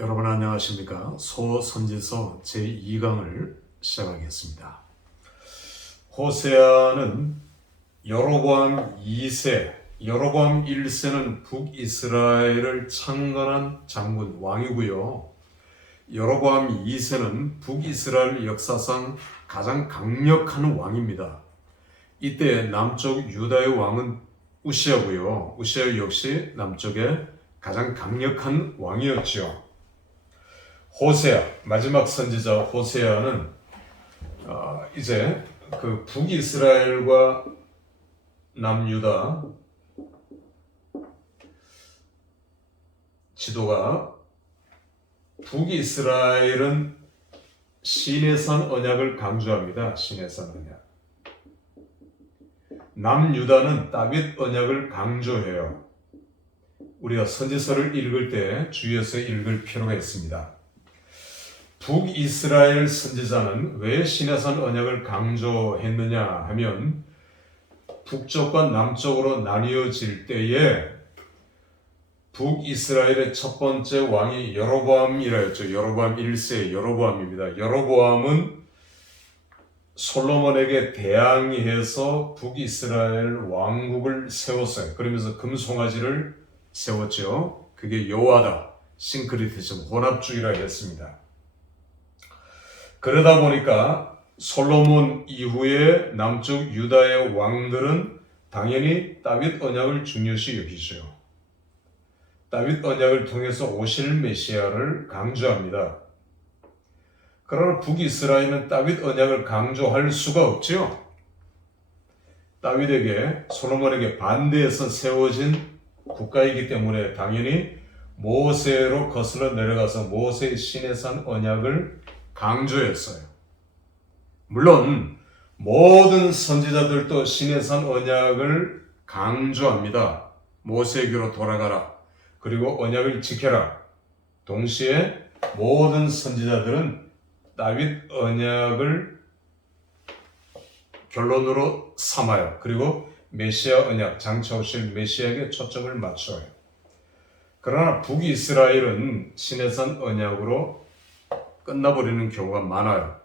여러분 안녕하십니까? 소선지서 제2강을 시작하겠습니다. 호세아는 여로보암 2세, 여로보암 1세는 북이스라엘을 창건한 장군 왕이고요. 여로보암 2세는 북이스라엘 역사상 가장 강력한 왕입니다. 이때 남쪽 유다의 왕은 우시아고요. 우시아 역시 남쪽의 가장 강력한 왕이었죠. 호세아, 마지막 선지자 호세아는 이제 그 북이스라엘과 남유다 지도가 북이스라엘은 시내산 언약을 강조합니다. 시내산 언약. 남유다는 다윗 언약을 강조해요. 우리가 선지서를 읽을 때 주의해서 읽을 필요가 있습니다. 북이스라엘 선지자는 왜 시내산 언약을 강조했느냐 하면 북쪽과 남쪽으로 나뉘어질 때에 북이스라엘의 첫 번째 왕이 여로보암이라 했죠. 여로보암 1세 여로보암입니다. 여로보암은 솔로몬에게 대항해서 북이스라엘 왕국을 세웠어요. 그러면서 금송아지를 세웠죠. 그게 여호와다, 싱크리티즘, 혼합주의라 했습니다. 그러다 보니까 솔로몬 이후에 남쪽 유다의 왕들은 당연히 다윗 언약을 중요시 여기죠. 다윗 언약을 통해서 오실 메시아를 강조합니다. 그러나 북이스라엘은 다윗 언약을 강조할 수가 없죠. 다윗에게, 솔로몬에게 반대해서 세워진 국가이기 때문에 당연히 모세로 거슬러 내려가서 모세의 시내산 언약을 강조했어요. 물론 모든 선지자들도 시내산 언약을 강조합니다. 모세에게로 돌아가라. 그리고 언약을 지켜라. 동시에 모든 선지자들은 다윗 언약을 결론으로 삼아요. 그리고 메시아 언약, 장차 오실 메시아에게 초점을 맞춰요. 그러나 북이스라엘은 시내산 언약으로 끝나버리는 경우가 많아요.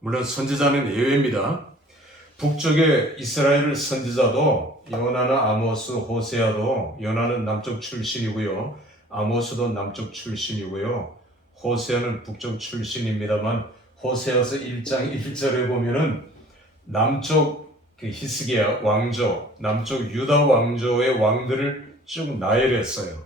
물론 선지자는 예외입니다. 북쪽의 이스라엘 선지자도 요나나 아모스, 호세아도 요나는 남쪽 출신이고요. 아모스도 남쪽 출신이고요. 호세아는 북쪽 출신입니다만 호세아서 1장 1절에 보면은 남쪽 히스기야 왕조, 남쪽 유다 왕조의 왕들을 쭉 나열했어요.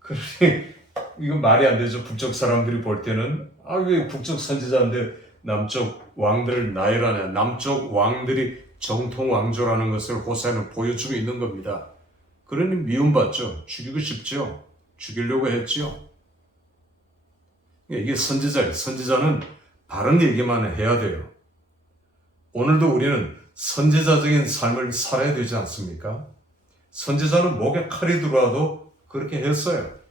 그러니 이거 말이 안 되죠. 북쪽 사람들이 볼 때는 왜 북쪽 선지자인데 남쪽 왕들을 나열하냐. 남쪽 왕들이 정통 왕조라는 것을 호세아는 보여주고 있는 겁니다. 그러니 미움받죠. 죽이고 싶죠. 죽이려고 했죠. 이게 선지자예요. 선지자는 바른 얘기만 해야 돼요. 오늘도 우리는 선지자적인 삶을 살아야 되지 않습니까? 선지자는 목에 칼이 들어와도 그렇게 했어요.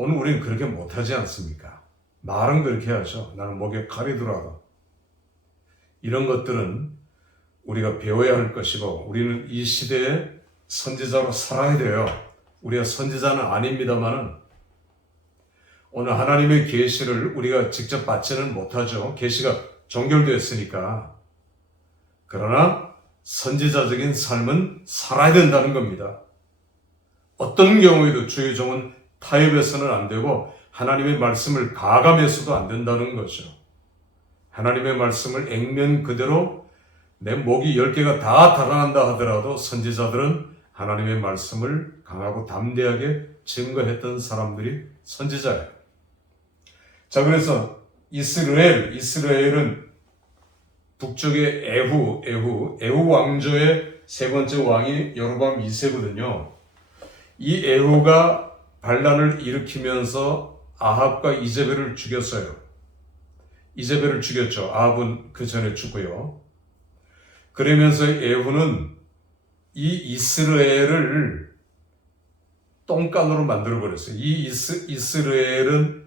오늘 우리는 그렇게 못하지 않습니까? 말은 그렇게 하죠. 나는 목에 칼이 들어와도. 이런 것들은 우리가 배워야 할 것이고 우리는 이 시대에 선지자로 살아야 돼요. 우리가 선지자는 아닙니다만은 오늘 하나님의 계시를 우리가 직접 받지는 못하죠. 계시가 종결되었으니까. 그러나 선지자적인 삶은 살아야 된다는 겁니다. 어떤 경우에도 주의 종은 타협해서는 안 되고 하나님의 말씀을 가감해서도 안 된다는 거죠. 하나님의 말씀을 액면 그대로 내 목이 10개가 다 달아난다 하더라도 선지자들은 하나님의 말씀을 강하고 담대하게 증거했던 사람들이 선지자예요. 자, 그래서 이스라엘은 북쪽의 에후 왕조의 세 번째 왕이 여로보암 2세거든요. 이 에후가 반란을 일으키면서 아합과 이제벨을 죽였어요. 이제벨을 죽였죠. 아합은 그 전에 죽고요. 그러면서 에후는 이 이스라엘을 똥간으로 만들어버렸어요. 이 이스라엘은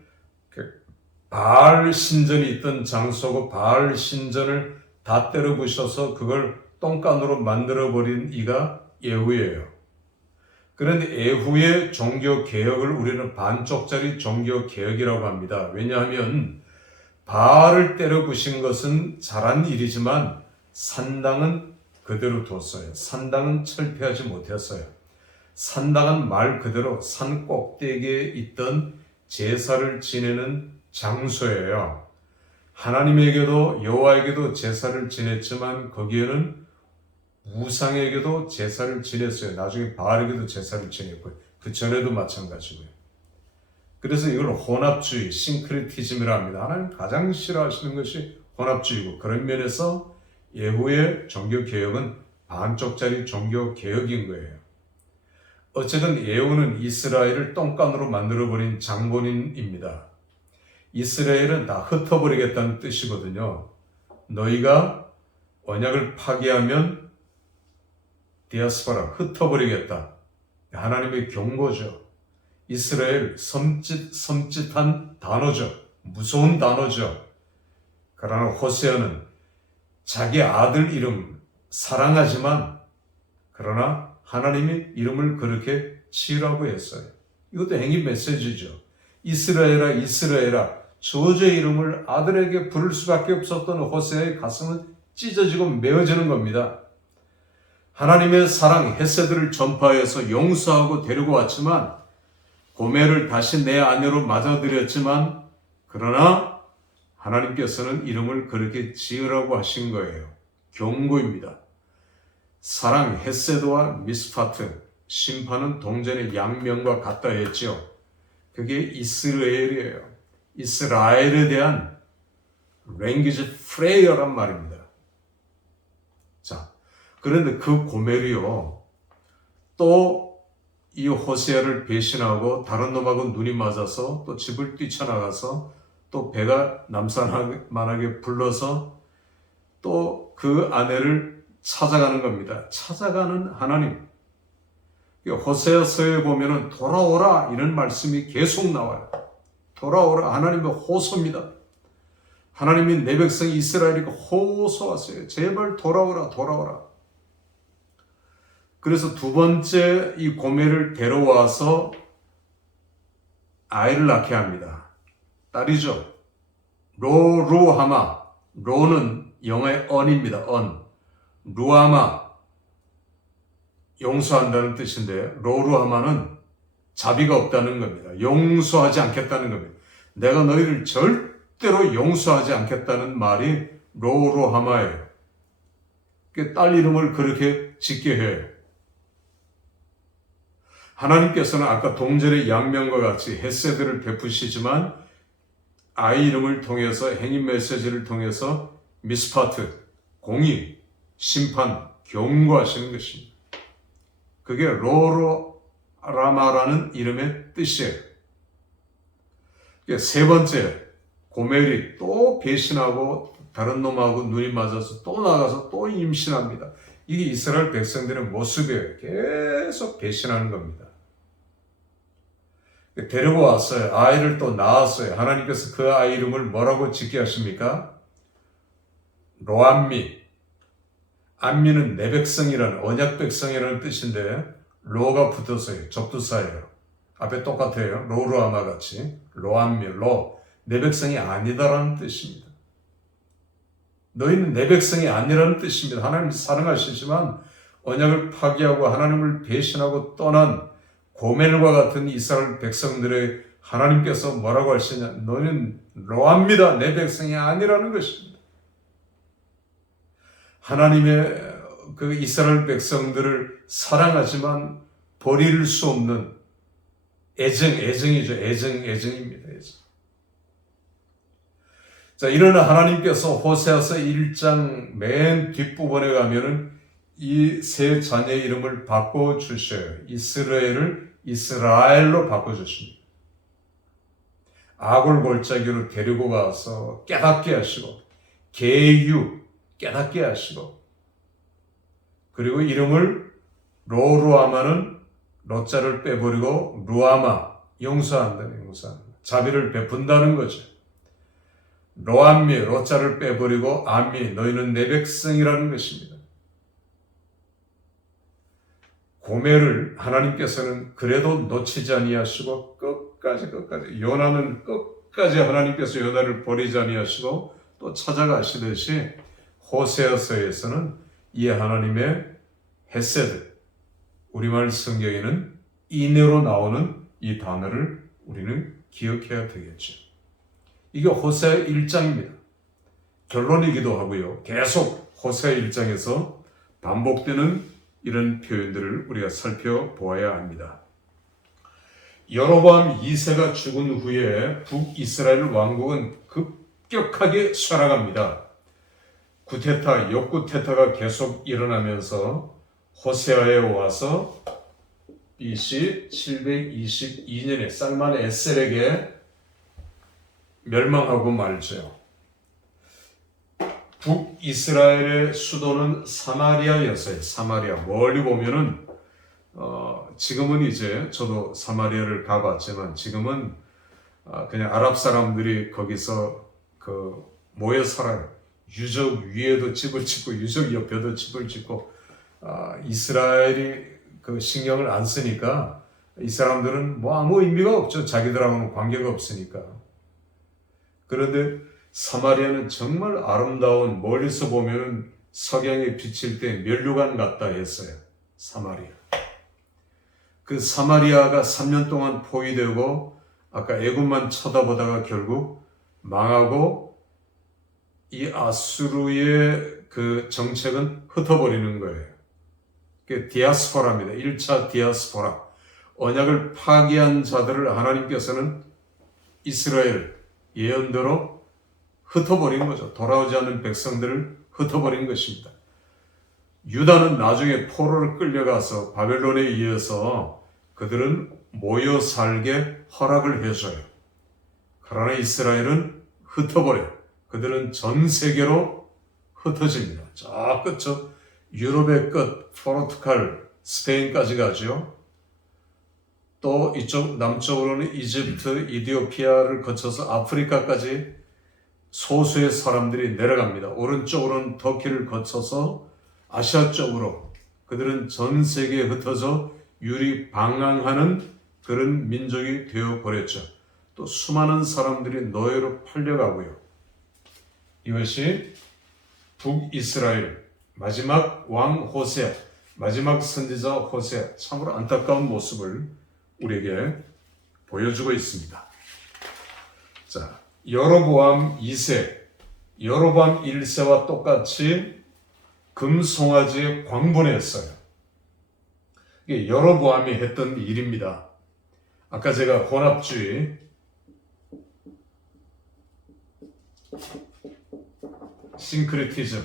바알 신전이 있던 장소고 바알 신전을 다 때려 부셔서 그걸 똥간으로 만들어버린 이가 예후예요. 그런데 에후의 종교개혁을 우리는 반쪽짜리 종교개혁이라고 합니다. 왜냐하면 바알을 때려 부신 것은 잘한 일이지만 산당은 그대로 뒀어요. 산당은 철폐하지 못했어요. 산당은 말 그대로 산 꼭대기에 있던 제사를 지내는 장소예요. 하나님에게도 여호와에게도 제사를 지냈지만 거기에는 우상에게도 제사를 지냈어요. 나중에 바알에게도 제사를 지냈고요. 그 전에도 마찬가지고요. 그래서 이걸 혼합주의, 싱크리티즘이라 합니다. 하나님 가장 싫어하시는 것이 혼합주의고, 그런 면에서 예후의 종교개혁은 반쪽짜리 종교개혁인 거예요. 어쨌든 예후는 이스라엘을 똥간으로 만들어버린 장본인입니다. 이스라엘은 다 흩어버리겠다는 뜻이거든요. 너희가 언약을 파기하면 디아스포라, 흩어버리겠다. 하나님의 경고죠. 이스라엘 섬찟한 단어죠. 무서운 단어죠. 그러나 호세아는 자기 아들 이름 사랑하지만 그러나 하나님이 이름을 그렇게 지으라고 했어요. 이것도 행위 메시지죠. 이스라엘아 이스라엘아, 저주의 이름을 아들에게 부를 수밖에 없었던 호세아의 가슴은 찢어지고 메어지는 겁니다. 하나님의 사랑 헤세드를 전파해서 용서하고 데리고 왔지만 고멜을 다시 내 아내로 맞아들였지만 그러나 하나님께서는 이름을 그렇게 지으라고 하신 거예요. 경고입니다. 사랑 헤세드와 미스파트, 심판은 동전의 양면과 같다 했죠. 그게 이스라엘이에요. 이스라엘에 대한 랭귀지 프레이어란 말입니다. 자, 그런데 그 고멜이요, 또 이 호세아를 배신하고 다른 놈하고 눈이 맞아서 또 집을 뛰쳐나가서 또 배가 남산만하게 불러서 또 그 아내를 찾아가는 겁니다. 찾아가는 하나님. 호세아서에 보면은 돌아오라 이런 말씀이 계속 나와요. 돌아오라, 하나님의 호소입니다. 하나님이 내 백성 이스라엘이 호소하세요. 제발 돌아오라, 돌아오라. 그래서 두 번째 이 고멜을 데려와서 아이를 낳게 합니다. 딸이죠. 로루하마. 로는 영어의 언입니다. 언. 루하마. 용서한다는 뜻인데, 로루하마는 자비가 없다는 겁니다. 용서하지 않겠다는 겁니다. 내가 너희를 절대로 용서하지 않겠다는 말이 로루하마예요. 딸 이름을 그렇게 짓게 해요. 하나님께서는 아까 동전의 양면과 같이 헤세드를 베푸시지만 아이 이름을 통해서, 행위 메시지를 통해서 미스파트, 공의, 심판, 경고하시는 것입니다. 그게 로로라마라는 이름의 뜻이에요. 세 번째, 고멜이 또 배신하고 다른 놈하고 눈이 맞아서 또 나가서 또 임신합니다. 이게 이스라엘 백성들의 모습이에요. 계속 배신하는 겁니다. 데리고 왔어요. 아이를 또 낳았어요. 하나님께서 그 아이 이름을 뭐라고 짓게 하십니까? 로암미. 암미는 내 백성이라는, 언약 백성이라는 뜻인데 로가 붙었어요. 접두사예요. 앞에 똑같아요. 로루아마 같이. 로암미, 로. 내 백성이 아니다라는 뜻입니다. 너희는 내 백성이 아니라는 뜻입니다. 하나님 사랑하시지만 언약을 파기하고 하나님을 배신하고 떠난 고멜과 같은 이스라엘 백성들의 하나님께서 뭐라고 하시냐? 너는 로합니다. 내 백성이 아니라는 것입니다. 하나님의 그 이스라엘 백성들을 사랑하지만 버릴 수 없는 애정이죠. 애정입니다. 애정. 자, 이런 하나님께서 호세아서 1장 맨 뒷부분에 가면은 이 세 자녀의 이름을 바꿔주셔요. 이스라엘을 이스라엘로 바꿔주십니다. 아골 골짜기로 데리고 가서 깨닫게 하시고, 계유, 깨닫게 하시고, 그리고 이름을 로루아마는 로자를 빼버리고 루아마, 용서한다는, 자비를 베푼다는 거죠. 로암미, 로자를 빼버리고 암미, 너희는 내 백성이라는 것입니다. 고멜을 하나님께서는 그래도 놓치지 아니하시고 끝까지 요나는 끝까지 하나님께서 요나를 버리지 아니하시고 또 찾아가시듯이 호세아서에서는 이 하나님의 헤세드, 우리말 성경에는 인내로 나오는 이 단어를 우리는 기억해야 되겠죠. 이게 호세아 1장입니다. 결론이기도 하고요. 계속 호세아 1장에서 반복되는 이런 표현들을 우리가 살펴보아야 합니다. 여로보암 2세가 죽은 후에 북이스라엘 왕국은 급격하게 쇠락합니다. 역구테타가 계속 일어나면서 호세아에 와서 BC 722년에 살만 에셀에게 멸망하고 말죠. 북이스라엘의 수도는 사마리아였어요. 사마리아. 멀리 보면은 지금은 이제 저도 사마리아를 가봤지만 지금은 그냥 아랍 사람들이 거기서 모여 살아요. 유적 위에도 집을 짓고 유적 옆에도 집을 짓고 이스라엘이 신경을 안 쓰니까 이 사람들은 뭐 아무 의미가 없죠. 자기들하고는 관계가 없으니까. 그런데 사마리아는 정말 아름다운, 멀리서 보면 석양이 비칠 때 면류관 같다 했어요. 사마리아. 그 사마리아가 3년 동안 포위되고 아까 애굽만 쳐다보다가 결국 망하고 이 아수르의 그 정책은 흩어버리는 거예요. 그 디아스포라입니다. 1차 디아스포라. 언약을 파기한 자들을 하나님께서는 이스라엘 예언대로 흩어버린 거죠. 돌아오지 않는 백성들을 흩어버린 것입니다. 유다는 나중에 포로를 끌려가서 바벨론에 의해서 그들은 모여 살게 허락을 해줘요. 그러나 이스라엘은 흩어버려요. 그들은 전 세계로 흩어집니다. 저 끝, 유럽의 끝, 포르투갈, 스페인까지 가죠. 또 이쪽 남쪽으로는 이집트, 이디오피아를 거쳐서 아프리카까지 소수의 사람들이 내려갑니다. 오른쪽으로는 터키를 거쳐서 아시아 쪽으로 그들은 전 세계에 흩어져 유리방황하는 그런 민족이 되어버렸죠. 또 수많은 사람들이 노예로 팔려가고요. 이것이 북이스라엘 마지막 왕 호세아, 마지막 선지자 호세아, 참으로 안타까운 모습을 우리에게 보여주고 있습니다. 자, 여로보암 2세, 여로보암 1세와 똑같이 금송아지에 광분했어요. 이게 여로보암이 했던 일입니다. 아까 제가 혼합주의, 싱크리티즘,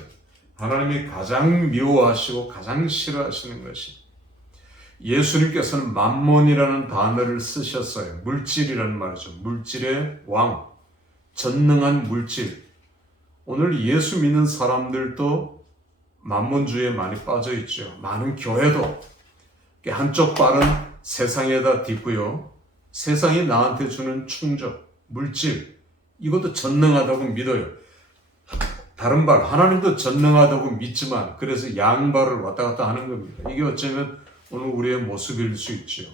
하나님이 가장 미워하시고 가장 싫어하시는 것이 예수님께서는 만몬이라는 단어를 쓰셨어요. 물질이라는 말이죠. 물질의 왕, 전능한 물질. 오늘 예수 믿는 사람들도 만몬주의에 많이 빠져 있죠. 많은 교회도 한쪽 발은 세상에다 딛고요. 세상이 나한테 주는 충족, 물질, 이것도 전능하다고 믿어요. 다른 발, 하나님도 전능하다고 믿지만 그래서 양발을 왔다 갔다 하는 겁니다. 이게 어쩌면 오늘 우리의 모습일 수 있죠.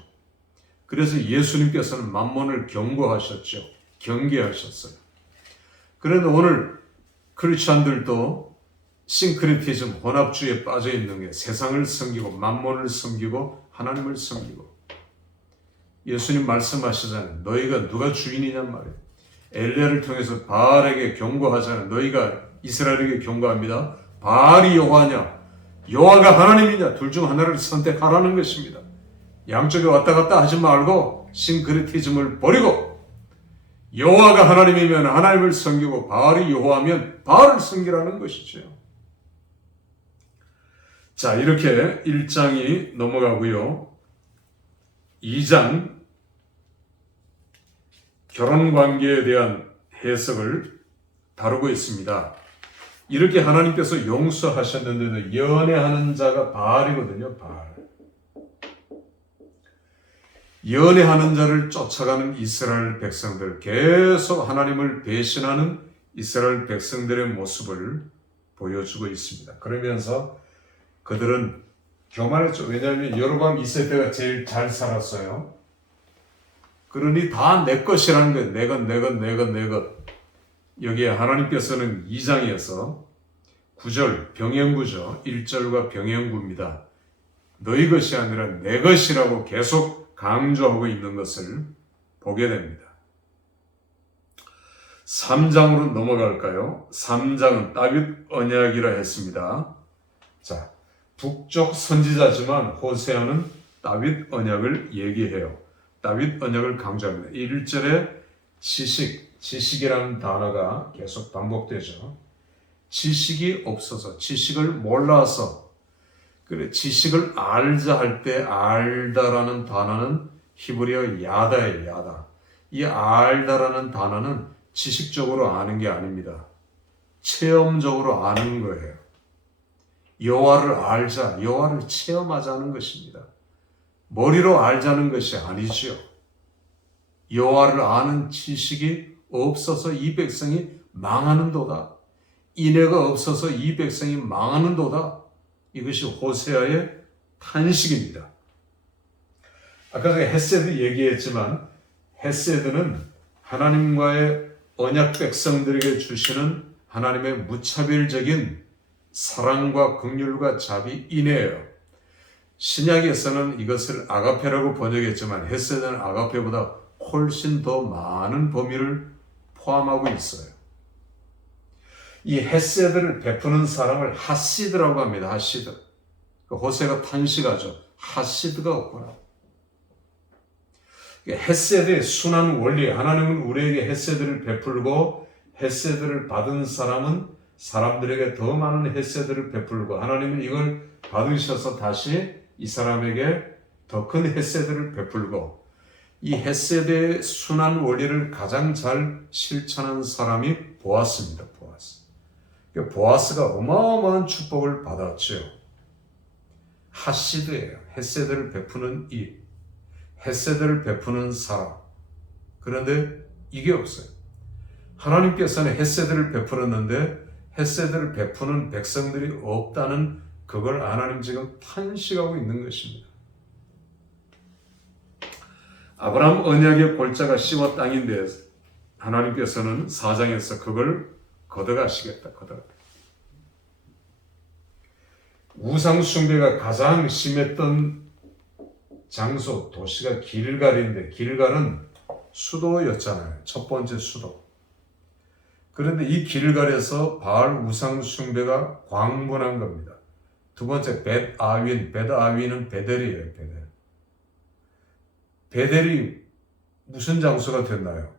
그래서 예수님께서는 만몬을 경고하셨죠. 경계하셨어요. 그런데 오늘 크리스찬들도 싱크리티즘, 혼합주의에 빠져 있는 게 세상을 섬기고 만몬을 섬기고 하나님을 섬기고 예수님 말씀하시잖아요. 너희가 누가 주인이냔 말이에요. 엘리야를 통해서 바알에게 경고하잖아요. 너희가 이스라엘에게 경고합니다. 바알이 여호와냐 여호와가 하나님이냐 둘 중 하나를 선택하라는 것입니다. 양쪽에 왔다 갔다 하지 말고 싱크리티즘을 버리고 여호와가 하나님이면 하나님을 섬기고 바알이 여호와면 바알을 섬기라는 것이죠. 자, 이렇게 1장이 넘어가고요. 2장 결혼관계에 대한 해석을 다루고 있습니다. 이렇게 하나님께서 용서하셨는데도 연애하는 자가 바알이거든요. 바알. 연애하는 자를 쫓아가는 이스라엘 백성들, 계속 하나님을 배신하는 이스라엘 백성들의 모습을 보여주고 있습니다. 그러면서 그들은 교만했죠. 왜냐하면 여로보암 2세대가 제일 잘 살았어요. 그러니 다 내 것이라는 거예요. 내 것, 내 것, 내 것, 내 것. 여기에 하나님께서는 2장에서 9절 병영구죠. 1절과 병영구입니다. 너희 것이 아니라 내 것이라고 계속 강조하고 있는 것을 보게 됩니다. 3장으로 넘어갈까요? 3장은 다윗 언약이라 했습니다. 자, 북쪽 선지자지만 호세아는 다윗 언약을 얘기해요. 다윗 언약을 강조합니다. 1절에 지식이라는 단어가 계속 반복되죠. 지식이 없어서, 지식을 몰라서, 그래, 지식을 알자 할 때 알다라는 단어는 히브리어 야다예요, 야다. 이 알다라는 단어는 지식적으로 아는 게 아닙니다. 체험적으로 아는 거예요. 여호와를 알자, 여호와를 체험하자는 것입니다. 머리로 알자는 것이 아니지요. 여호와를 아는 지식이 없어서 이 백성이 망하는도다. 인애가 없어서 이 백성이 망하는도다. 이것이 호세아의 탄식입니다. 아까 전에 헤세드 얘기했지만 헤세드는 하나님과의 언약 백성들에게 주시는 하나님의 무차별적인 사랑과 긍휼과 자비, 인애예요. 신약에서는 이것을 아가페라고 번역했지만 헤세드는 아가페보다 훨씬 더 많은 범위를 포함하고 있어요. 이 헤세드를 베푸는 사람을 하시드라고 합니다. 하시드. 호세가 탄식하죠. 하시드가 없구나. 헤세드의 순환 원리, 하나님은 우리에게 헤세드를 베풀고 헤세드를 받은 사람은 사람들에게 더 많은 헤세드를 베풀고 하나님은 이걸 받으셔서 다시 이 사람에게 더 큰 헤세드를 베풀고 이 헤세드의 순환 원리를 가장 잘 실천한 사람이 보아스입니다. 보아스. 보아스가 어마어마한 축복을 받았죠. 하시드예요. 헤세드를 베푸는 이 헤세드를 베푸는 사람. 그런데 이게 없어요. 하나님께서는 헤세드를 베풀었는데 헤세드를 베푸는 백성들이 없다는 그걸 하나님 지금 탄식하고 있는 것입니다. 아브라함 언약의 골자가 시와 땅인데 하나님께서는 4장에서 그걸 걷어가시겠다. 우상 숭배가 가장 심했던 장소, 도시가 길갈인데 길갈은 수도였잖아요. 첫 번째 수도. 그런데 이 길갈에서 바알 우상 숭배가 광분한 겁니다. 두 번째 벳아윈은 베델이에요. 베델이 무슨 장소가 됐나요?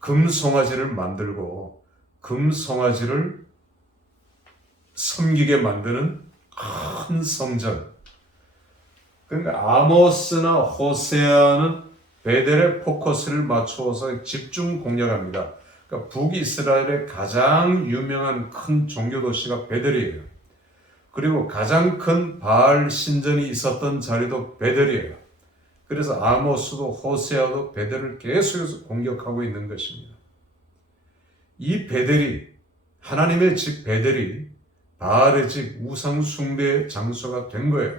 금송아지를 만들고 금송아지를 섬기게 만드는 큰 성전. 그러니까 아모스나 호세아는 베델에 포커스를 맞추어서 집중 공략합니다. 그러니까 북이스라엘의 가장 유명한 큰 종교 도시가 베델이에요. 그리고 가장 큰 바알 신전이 있었던 자리도 베델이에요. 그래서 아모스도 호세아도 베델을 계속해서 공격하고 있는 것입니다. 이 베델이 하나님의 집 베델이 바알의 집 우상 숭배의 장소가 된 거예요.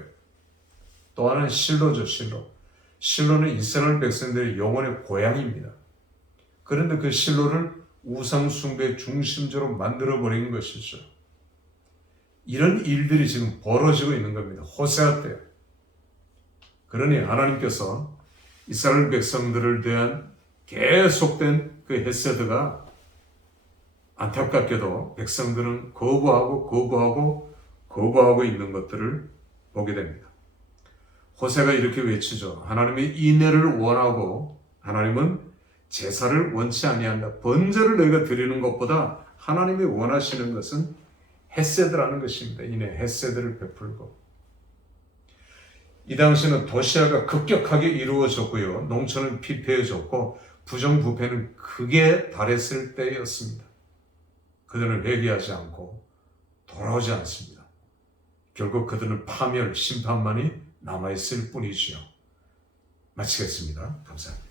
또 하나는 실로죠. 실로는 이스라엘 백성들의 영혼의 고향입니다. 그런데 그 실로를 우상 숭배의 중심지로 만들어버린 것이죠. 이런 일들이 지금 벌어지고 있는 겁니다. 호세아 때. 그러니 하나님께서 이스라엘 백성들을 대한 계속된 그 헤세드가 안타깝게도 백성들은 거부하고 있는 것들을 보게 됩니다. 호세가 이렇게 외치죠. 하나님의 인애를 원하고 하나님은 제사를 원치 아니한다. 번제를 너희가 드리는 것보다 하나님이 원하시는 것은 헤세드라는 것입니다. 인애, 헤세드를 베풀고. 이 당시는 도시화가 급격하게 이루어졌고요. 농촌은 피폐해졌고 부정부패는 크게 달했을 때였습니다. 그들은 회개하지 않고 돌아오지 않습니다. 결국 그들은 파멸, 심판만이 남아있을 뿐이지요. 마치겠습니다. 감사합니다.